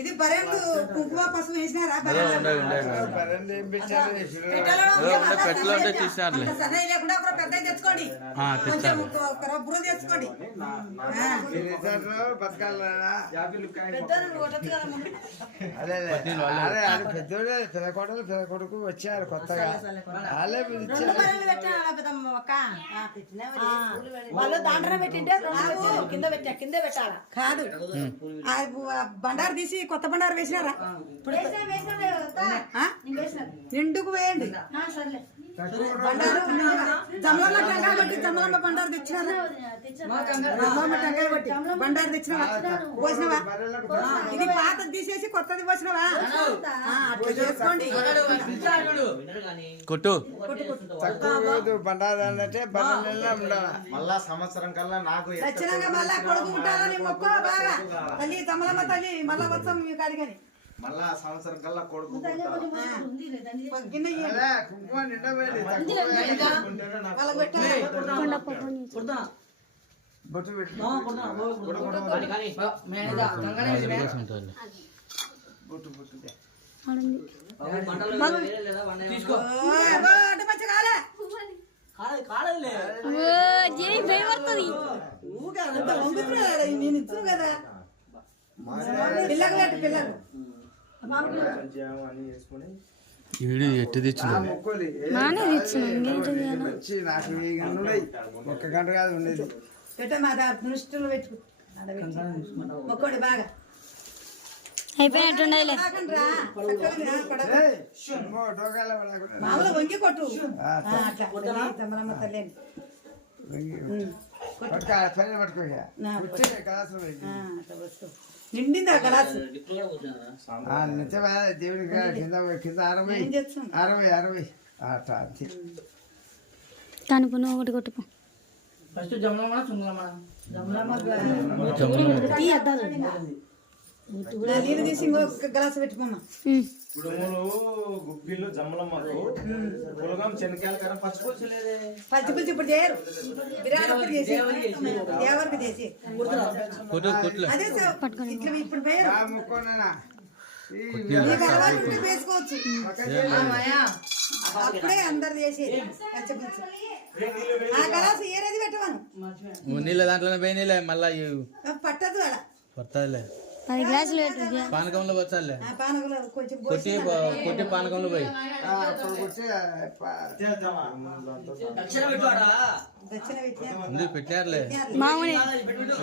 ఇది బరెండు కుంకుమ పసుపు వేసినారా? సన్నయ్య లేకుండా ఒక పెద్ద తెచ్చుకోండి, కొంచెం బుర్ర తెచ్చుకోండి. పెద్దోడే పెద్ద కొడుకు వచ్చారు కొత్తగా. వాళ్ళు దాంట్లో పెట్టింటే కింద పెట్టాలా కాదు, బండారు తీసి కొత్త బండారు వేసినారా? నిండుకు వేయండి బండారు. జమలమ్మ టెంకాయ బట్టి జమలమ్మ బండారు తెచ్చినారా? జమలమ్మ టెంకాయ బట్టి బండారు తెచ్చినావా? పోసినవా? ఇది పాతది తీసేసి కొత్తది పోసినవా? అట్లా చేసుకోండి. కొట్టు బండారు అంటే మళ్ళా సంవత్సరం కల్లా నాకు ఖచ్చితంగా మళ్ళా కొడుకు ఉంటారని మొక్క బాగా తల్లి జమలమ్మ తల్లి మళ్ళా వచ్చాం మీకు అడిగని మళ్ళా సంవత్సరం కల్లా కొడుకు నేను ఇచ్చు కదా పిల్లలు కట్టు పిల్లలు ఎట్టు తెచ్చింది ఒక్క గంట కాదు ఉండేది. పెట్ట మా దృష్టిలో పెట్టుకో మొక్కోడి బాగా అయిపోయినట్టుండలే. మామూలు వంగి కొట్టు తమ్మలమ్మ తల్లి నిండింది ఆ గలాసు. దేవుడి కింద కింద 60 అట్లా అంతే. కనుపు నువ్వు ఒకటి కొట్టుకో. నీళ్ళు తీసి ఇంకొక గలాసు పెట్టుకోమ్మా. గుగ్గిళ్ళు జమ్మలమ్మకు పులగం శనకాయల కన్నా పచ్చిపులుసులేదే. పచ్చిపులుసు ఇప్పుడు చేయరు, విరాటప్పుడు చేసి దేవరికి చేసి అదే ఇట్లా ఇప్పుడు పేరు వేసుకోవచ్చు. అప్పుడే అందరు చేసి పచ్చిపులుసు ఆ గలాసు ఏరేది పెట్టమను. నీళ్ళ దాంట్లోనే పోయి నీళ్ళ మళ్ళా పట్టదు అలా పడతాదిలే. 10 గ్లాసులు పానకంలో వచ్చాలే పానకంలో కొంచెం కొట్టి పానకంలో పోయి దక్షిణ పెట్టారులే మామూలు